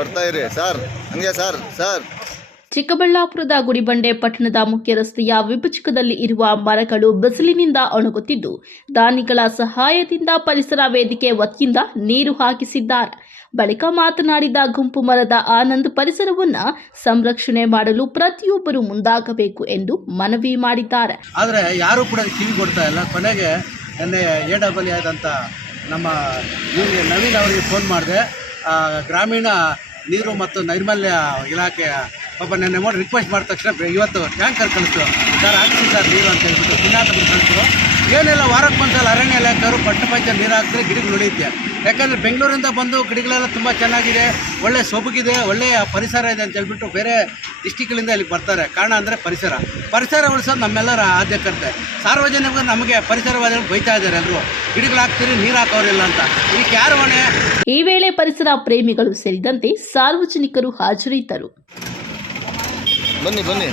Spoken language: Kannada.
ಬರ್ತಾ ಇರಿ ಸರ್. ಹಂಗೆ ಸರ್ ಸರ್. ಚಿಕ್ಕಬಳ್ಳಾಪುರದ ಗುಡಿಬಂಡೆ ಪಟ್ಟಣದ ಮುಖ್ಯ ರಸ್ತೆಯ ವಿಭಜಕದಲ್ಲಿ ಇರುವ ಮರಗಳು ಬಿಸಿಲಿನಿಂದ ಒಣಗುತ್ತಿದ್ದು ದಾನಿಗಳ ಸಹಾಯದಿಂದ ಪರಿಸರ ವೇದಿಕೆ ವತಿಯಿಂದ ನೀರು ಹಾಕಿಸಿದ್ದಾರೆ. ಬಳಿಕ ಮಾತನಾಡಿದ ಗುಂಪು ಮರದ ಆನಂದ್ ಪರಿಸರವನ್ನ ಸಂರಕ್ಷಣೆ ಮಾಡಲು ಪ್ರತಿಯೊಬ್ಬರು ಮುಂದಾಗಬೇಕು ಎಂದು ಮನವಿ ಮಾಡಿದ್ದಾರೆ. ಆದರೆ ಯಾರು ಕೂಡ ಕಿವಿ ಕೊಡ್ತಾ ಇಲ್ಲ. ಕೊನೆಗೆ ನಿನ್ನೆ ಎ ಡಬಲ್ ಆದಂಥ ನಮ್ಮ ನವೀನ್ ಅವರಿಗೆ ಫೋನ್ ಮಾಡಿದೆ ಗ್ರಾಮೀಣ ನೀರು ಮತ್ತು ನೈರ್ಮಲ್ಯ ಇಲಾಖೆ ಪಾಪ ನೆನ್ನೆ ರಿಕ್ವೆಸ್ಟ್ ಮಾಡಿದ ತಕ್ಷಣ ಇವತ್ತು ಟ್ಯಾಂಕರ್ ಕಳಿಸ್ತು. ಸರ್, ಹಾಕ್ಸಿ ಸರ್ ನೀರು ಅಂತ ಹೇಳ್ಬಿಟ್ಟು ಪುಣ್ಯಾತಗಳು ಕಳಿಸ್ರು ಏನೆಲ್ಲ, ವಾರಕ್ಕೆ ಒಂದ್ಸಲ ಅರಣ್ಯ ಇಲಾಖೆಯವರು ಪಟ್ಟ ಪಂಚ ನೀರು ಹಾಕಿದ್ರೆ ಗಿಡಗಳು ಉಳಿಯುತ್ತೆ. ಯಾಕಂದರೆ ಬೆಂಗಳೂರಿಂದ ಬಂದು ಗಿಡಗಳೆಲ್ಲ ತುಂಬ ಚೆನ್ನಾಗಿದೆ, ಒಳ್ಳೆ ಸೊಬಗಿದೆ, ಒಳ್ಳೆಯ ಪರಿಸರ ಇದೆ ಅಂತ ಹೇಳ್ಬಿಟ್ಟು ಬೇರೆ ಡಿಸ್ಟಿಕ್ಗಳಿಂದ ಇಲ್ಲಿಗೆ ಬರ್ತಾರೆ. ಕಾರಣ ಅಂದರೆ ಪರಿಸರ. ಪರಿಸರ ಉಳಿಸೋದು ನಮ್ಮೆಲ್ಲರ ಆದ್ಯ ಕರ್ತೆ ಸಾರ್ವಜನಿಕರು ನಮಗೆ ಪರಿಸರವಾದಿಗಳು ಬೈತಾ ಇದ್ದಾರೆ ಎಲ್ಲರೂ ಗಿಡಗಳು ಹಾಕ್ತೀರಿ ನೀರು ಹಾಕೋರಿಲ್ಲ ಅಂತ. ಇದಕ್ಕೆ ಯಾರು ಹೊಣೆ ಈ ವೇಳೆ ಪರಿಸರ ಪ್ರೇಮಿಗಳು ಸೇರಿದಂತೆ ಸಾರ್ವಜನಿಕರು ಹಾಜರಿದ್ದರು. ಬನ್ನಿ ಬನ್ನಿ.